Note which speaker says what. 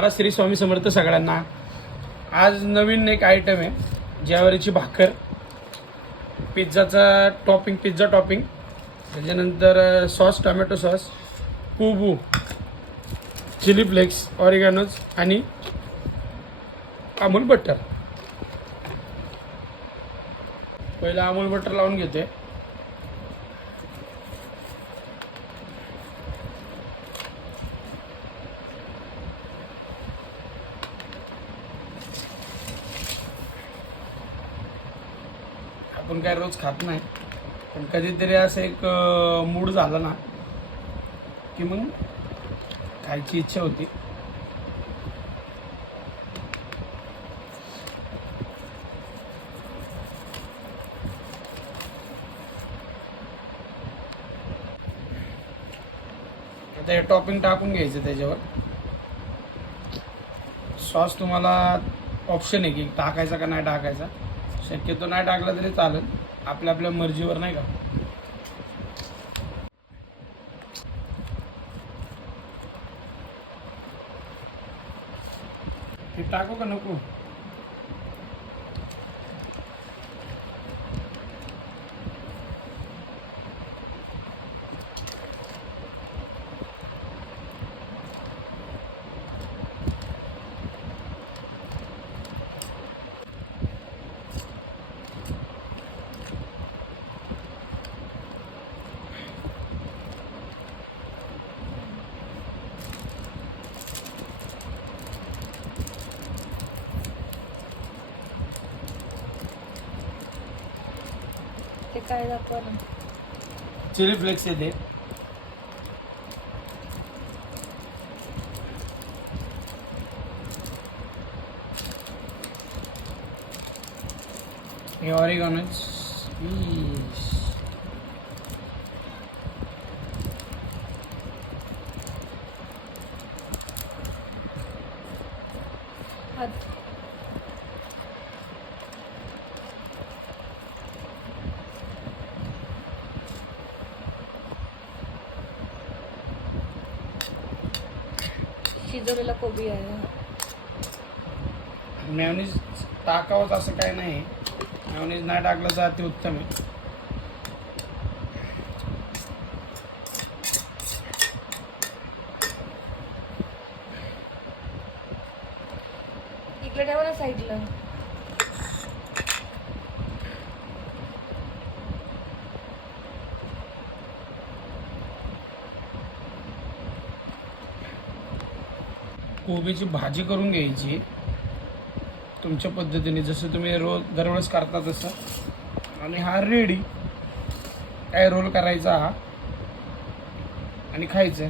Speaker 1: मला श्री स्वामी समर्थ सगळ्यांना. आज नवीन एक आयटम आहे ज्वारीची भाकर. पिझ्झाचा टॉपिंग पिझ्झा टॉपिंग त्याच्यानंतर सॉस टोमॅटो सॉस कुबू चिली फ्लेक्स ऑरिगॅनोज आणि अमूल बटर पहिलं अमूल बटर लावून घेते. आपण काय रोज खात नाही. पण कधीतरी असं एक मूड झाला ना की मग खायची इच्छा होती. आता हे टॉपिंग टाकून घ्यायचं त्याच्यावर. सॉस तुम्हाला ऑप्शन आहे की टाकायचा का नाही टाकायचा. शक्यतो नाही टाकला तरी चालेल. आपल्या आपल्या मर्जीवर नाही का? हे टाकू का नको?
Speaker 2: ते काय दाखवा
Speaker 1: चिली फ्लेक्स येते. हे ऑरिगॉनच
Speaker 2: हात शिजवलेला कोबी आहे.
Speaker 1: मॅवनीज टाकावंच असं काही नाही. मॅवनीज नाही टाकलं तर अति उत्तम आहे.
Speaker 2: इकडे ठेवा ना साईडला.
Speaker 1: कोबीची भाजी करून घ्यायची. तुमच्या पद्धतीने जसं तुम्ही रोज दरवेळेस करता तसं. आणि हा रेडी काय रोल करायचा हा? आणि खायचं